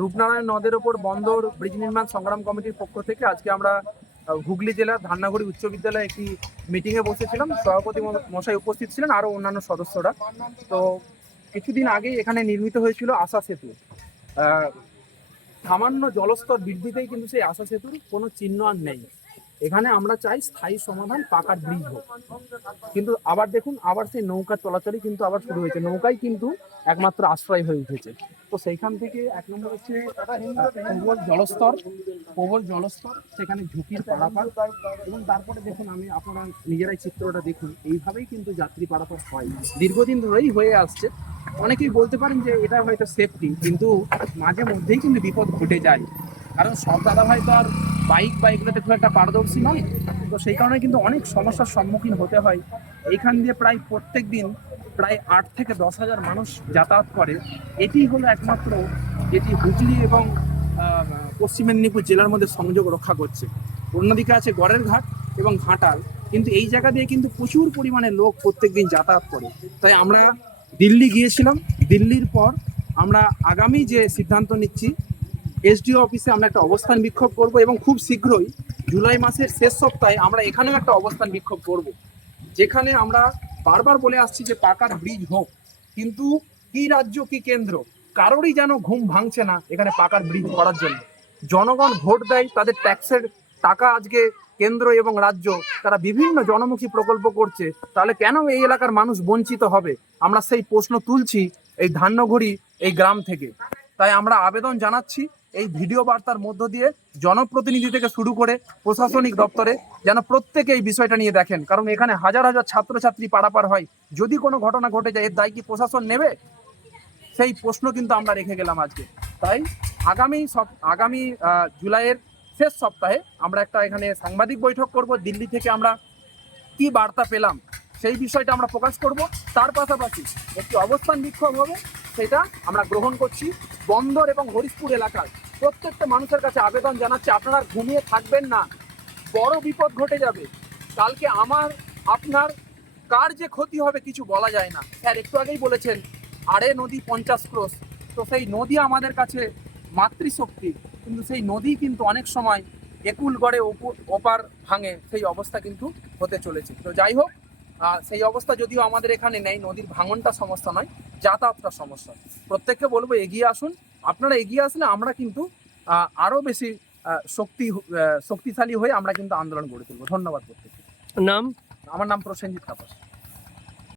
রূপনারায়ণ নদের ওপর বন্দর ব্রিজ নির্মাণ সংগ্রাম কমিটির পক্ষ থেকে আজকে আমরা হুগলি জেলার ধান্নাগুড়ি উচ্চ বিদ্যালয়ে একটি মিটিংয়ে বসেছিলাম। সভাপতি মশাই উপস্থিত ছিলেন আরও অন্যান্য সদস্যরা। তো কিছুদিন আগেই এখানে নির্মিত হয়েছিল আশা সেতু। সামান্য জলস্তর বৃদ্ধিতেই কিন্তু সেই আশা সেতুর কোনো চিহ্ন আর নেই। এখানে আমরা চাই স্থায়ী সমাধান পাকার ব্রিজ হোক। কিন্তু আবার দেখুন, আবার সেই নৌকা চলাচলই কিন্তু আবার শুরু হয়েছে। নৌকাই কিন্তু একমাত্র আশ্রয় হয়ে উঠেছে। তো সেইখান থেকে এক নম্বর হচ্ছে প্রবল জলস্তর প্রবল জলস্তর, সেখানে ঝুঁকির পারাপার এবং তারপরে দেখুন, আমি আপনারা নিজেরাই চিত্রটা দেখুন, এইভাবেই কিন্তু যাত্রী পারাপার হয়। দীর্ঘদিন ধরেই হয়ে আসছে। অনেকেই বলতে পারেন যে এটা হয়তো সেফটি কিন্তু মাঝে মধ্যেই কিন্তু বিপদ ঘটে যায়। কারণ সব দাদা ভাই তো আর বাইক বাইকগুলোতে খুব একটা পারদর্শী নয়। তো সেই কারণে কিন্তু অনেক সমস্যার সম্মুখীন হতে হয়। এইখান দিয়ে প্রায় প্রত্যেক দিন প্রায় আট থেকে দশ হাজার মানুষ যাতায়াত করে। এটি হলো একমাত্র যেটি হুগলি এবং পশ্চিম মেদিনীপুর জেলার মধ্যে সংযোগ রক্ষা করছে। অন্যদিকে আছে গড়ের ঘাট এবং ঘাটাল। কিন্তু এই জায়গা দিয়ে কিন্তু প্রচুর পরিমাণে লোক প্রত্যেকদিন যাতায়াত করে। তাই আমরা দিল্লি গিয়েছিলাম। দিল্লির পর আমরা আগামী যে সিদ্ধান্ত নিচ্ছি, এসডিও অফিসে আমরা একটা অবস্থান বিক্ষোভ করব এবং খুব শীঘ্রই জুলাই মাসের শেষ সপ্তাহে আমরা এখানেও একটা অবস্থান বিক্ষোভ করব। যেখানে আমরা বারবার বলে আসছি যে পাকার ব্রিজ হোক, কিন্তু কি রাজ্য, কি কেন্দ্র, কারোরই যেন ঘুম ভাঙছে না এখানে পাকার ব্রিজ করার জন্য। জনগণ ভোট দেয়, তাদের ট্যাক্সের টাকা আজকে কেন্দ্র এবং রাজ্য, তারা বিভিন্ন জনমুখী প্রকল্প করছে, তাহলে কেন এই এলাকার মানুষ বঞ্চিত হবে? আমরা সেই প্রশ্ন তুলছি এই ধান্যঘড়ি এই গ্রাম থেকে। তাই আমরা আবেদন জানাচ্ছি এই ভিডিও বার্তার মধ্য দিয়ে জনপ্রতিনিধি থেকে শুরু করে প্রশাসনিক দপ্তরে যেন প্রত্যেকে এই বিষয়টা নিয়ে দেখেন। কারণ এখানে হাজার হাজার ছাত্রছাত্রী পারাপার হয়। যদি কোনো ঘটনা ঘটে যায়, এর দায় কি প্রশাসন নেবে? সেই প্রশ্ন কিন্তু আমরা রেখে গেলাম আজকে। তাই আগামী সপ, আগামী জুলাইয়ের শেষ সপ্তাহে আমরা একটা এখানে সাংবাদিক বৈঠক করব। দিল্লি থেকে আমরা কি বার্তা পেলাম? সেই বিষয়টা আমরা প্রকাশ করব। তার পাশাপাশি একটি অবস্থান বিক্ষোভ হবে, সেটা আমরা গ্রহণ করছি বন্দর এবং হরিশপুর এলাকার। প্রত্যেকটা মানুষের কাছে আবেদন জানাচ্ছি, আপনারা ঘুমিয়ে থাকবেন না। বড় বিপদ ঘটে যাবে। কালকে আমার, আপনার কার যে ক্ষতি হবে কিছু বলা যায় না। স্যার, একটু আগেই বলেছেন আড়ে নদী পঞ্চাশ ক্রোশ। তো সেই নদী আমাদের কাছে মাতৃশক্তি, কিন্তু সেই নদী কিন্তু অনেক সময় একুল গড়ে ওপু- ওপার ভাঙে। সেই অবস্থা কিন্তু হতে চলেছে। তো যাই হোক সেই অবস্থা যদিও আমাদের এখানে নেই নদীর ভাঙনটা সমস্যা নয় যাতায়াতটা সমস্যা প্রত্যেককে বলব এগিয়ে আসুন। আপনারা এগিয়ে আসলে আমরা কিন্তু আরও বেশি শক্তি শক্তিশালী হয়ে আমরা কিন্তু আন্দোলন গড়ে তুলবো। ধন্যবাদ প্রত্যেককে। নাম? আমার নাম প্রসেনজিৎ তাপস